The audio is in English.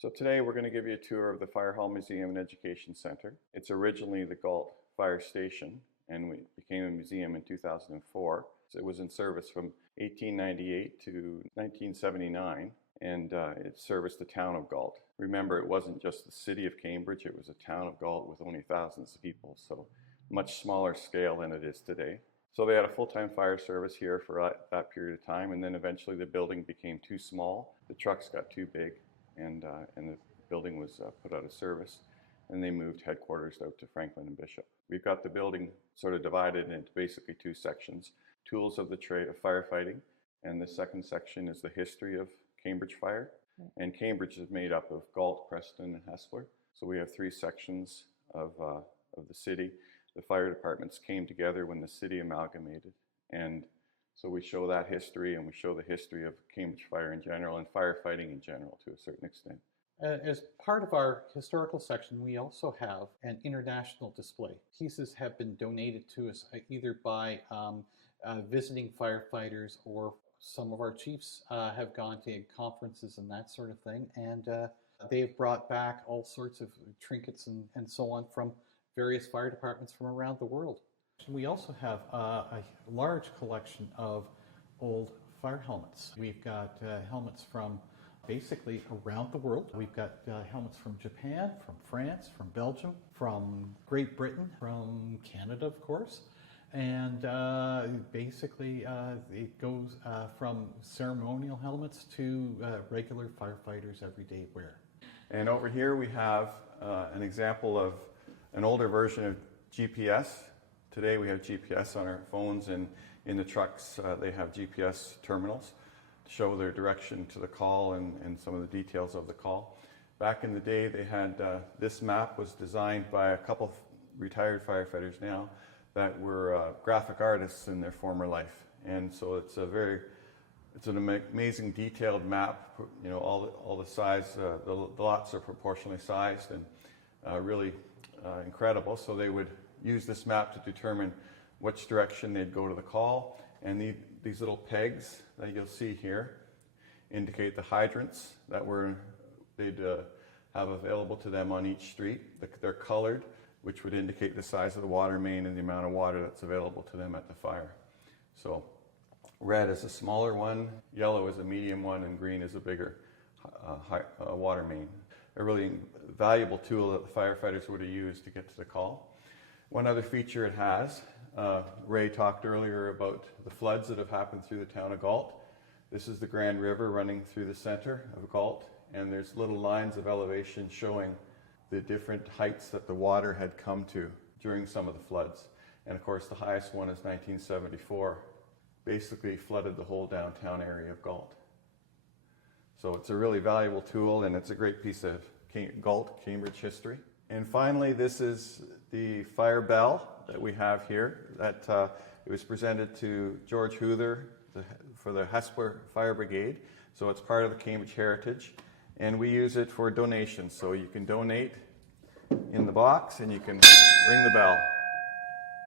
So today we're going to give you a tour of the Fire Hall Museum and Education Center. It's originally the Galt Fire Station and it became a museum in 2004. So it was in service from 1898 to 1979 and it serviced the town of Galt. Remember, it wasn't just the city of Cambridge, it was a town of Galt with only thousands of people, so much smaller scale than it is today. So they had a full-time fire service here for that period of time, and then eventually the building became too small, the trucks got too big, and the building was put out of service, and they moved headquarters out to Franklin and Bishop. We've got the building sort of divided into basically two sections: tools of the trade of firefighting, and the second section is the history of Cambridge Fire. And Cambridge is made up of Galt, Preston, and Hespeler. So we have three sections of the city. The fire departments came together when the city amalgamated, and so we show that history, and we show the history of Cambridge Fire in general and firefighting in general to a certain extent. As part of our historical section, we also have an international display. Pieces have been donated to us either by visiting firefighters, or some of our chiefs have gone to conferences and that sort of thing, and they've brought back all sorts of trinkets and so on from various fire departments from around the world. We also have a large collection of old fire helmets. We've got helmets from basically around the world. We've got helmets from Japan, from France, from Belgium, from Great Britain, from Canada, of course. And basically it goes from ceremonial helmets to regular firefighters' everyday wear. And over here we have an example of an older version of GPS. Today we have GPS on our phones, and in the trucks they have GPS terminals to show their direction to the call and some of the details of the call. Back in the day they had, this map was designed by a couple of retired firefighters now that were graphic artists in their former life. And so it's an amazing detailed map. You know, all the size, the lots are proportionally sized and really incredible. So they would use this map to determine which direction they'd go to the call. And these little pegs that you'll see here indicate the hydrants that they'd have available to them on each street. They're colored, which would indicate the size of the water main and the amount of water that's available to them at the fire. So red is a smaller one, yellow is a medium one, and green is a bigger water main. A really valuable tool that the firefighters would have used to get to the call. One other feature it has, Ray talked earlier about the floods that have happened through the town of Galt. This is the Grand River running through the center of Galt, and there's little lines of elevation showing the different heights that the water had come to during some of the floods. And of course the highest one is 1974, basically flooded the whole downtown area of Galt. So it's a really valuable tool, and it's a great piece of Galt, Cambridge history. And finally, this is the fire bell that we have here. That it was presented to George Hoother for the Hespeler Fire Brigade. So it's part of the Cambridge heritage. And we use it for donations. So you can donate in the box and you can ring the bell.